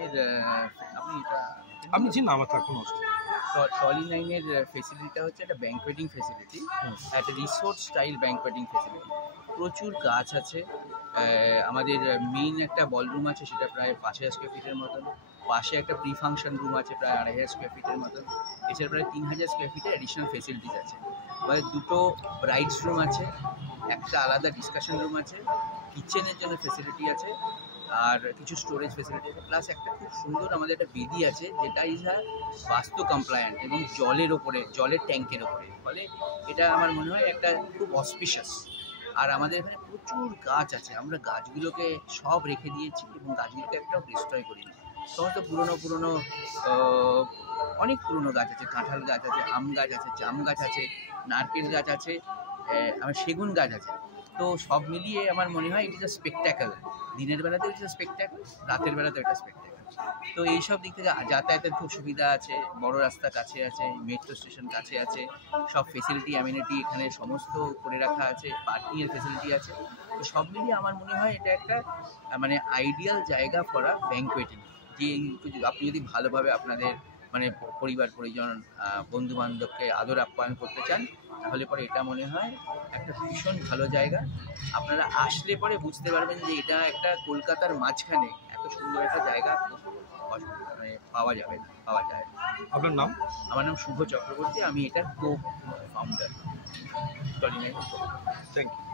নাইনের আপনি এটা আপনি চিনেন আমার তার কোনো অসুবিধা টলি নাইনের ফেসিলিটিটা হচ্ছে একটা ব্যাঙ্কোয়েটিং ফেসিলিটি, একটা রিসোর্ট স্টাইল ব্যাঙ্কোয়েটিং ফেসিলিটি। প্রচুর গাছ আছে। আমাদের মেইন একটা বলরুম আছে, সেটা প্রায় 5000 স্কোয়ার ফিটের মতন। পাশে একটা প্রি ফাংশন রুম আছে প্রায় 2500 স্কোয়ার ফিটের মতন। এছাড়া প্রায় 3000 স্কোয়ার ফিটের অ্যাডিশনাল ফেসিলিটিস আছে। এবারে দুটো ব্রাইডস রুম আছে, একটা আলাদা ডিসকাশন রুম আছে, কিচেনের জন্য ফেসিলিটি আছে, আর কিছু স্টোরেজ ফেসিলিটি আছে। প্লাস একটা খুব সুন্দর আমাদের একটা বেদি আছে, যেটা ইজ বাস্তু কমপ্লায়েন্ট এবং জলের ওপরে, জলের ট্যাঙ্কের ওপরে। ফলে এটা আমার মনে হয় একটা খুব অসপিশাস। আর আমাদের এখানে প্রচুর গাছ আছে, আমরা গাছগুলোকে সব রেখে দিয়েছি এবং গাছগুলোকে একটাও ডিস্ট্রয় করিনি। সমস্ত পুরনো অনেক পুরনো গাছ আছে, কাঁঠাল গাছ আছে, আম গাছ আছে, জাম গাছ আছে, নারকেল গাছ আছে, আমার সেগুন গাছ আছে। তো সব মিলিয়ে আমার মনে হয় ইট ইজ আ স্পেকট্যাকল। দিনের বেলাতেও এটা স্পেকট্যাকল, রাতের বেলাতেও এটা স্পেকট্যাকল। তো এইসব দিক থেকে যাতায়াতের খুব সুবিধা আছে, বড় রাস্তা কাছে আছে, মেট্রো স্টেশন কাছে আছে, সব ফেসিলিটি অ্যামিনিটি এখানে সমস্ত করে রাখা আছে, পার্কিংয়ের ফেসিলিটি আছে। তো সব মিলিয়ে আমার মনে হয় এটা একটা মানে আইডিয়াল জায়গা ফর আ ব্যাঙ্কোয়েটিং। যে আপনি যদি ভালোভাবে আপনাদের মানে পরিবার পরিজন বন্ধু বান্ধবকে আদর আপ্যায়ন করতে চান, তাহলে পরে এটা মনে হয় একটা ভীষণ ভালো জায়গা। আপনারা আসলে পরে বুঝতে পারবেন যে এটা একটা কলকাতার মাঝখানে এত সুন্দর একটা জায়গা মানে পাওয়া যায়। আপনার নাম? আমার নাম শুভ চক্রবর্তী, আমি এটার co founder Tolly Nine. Thank you.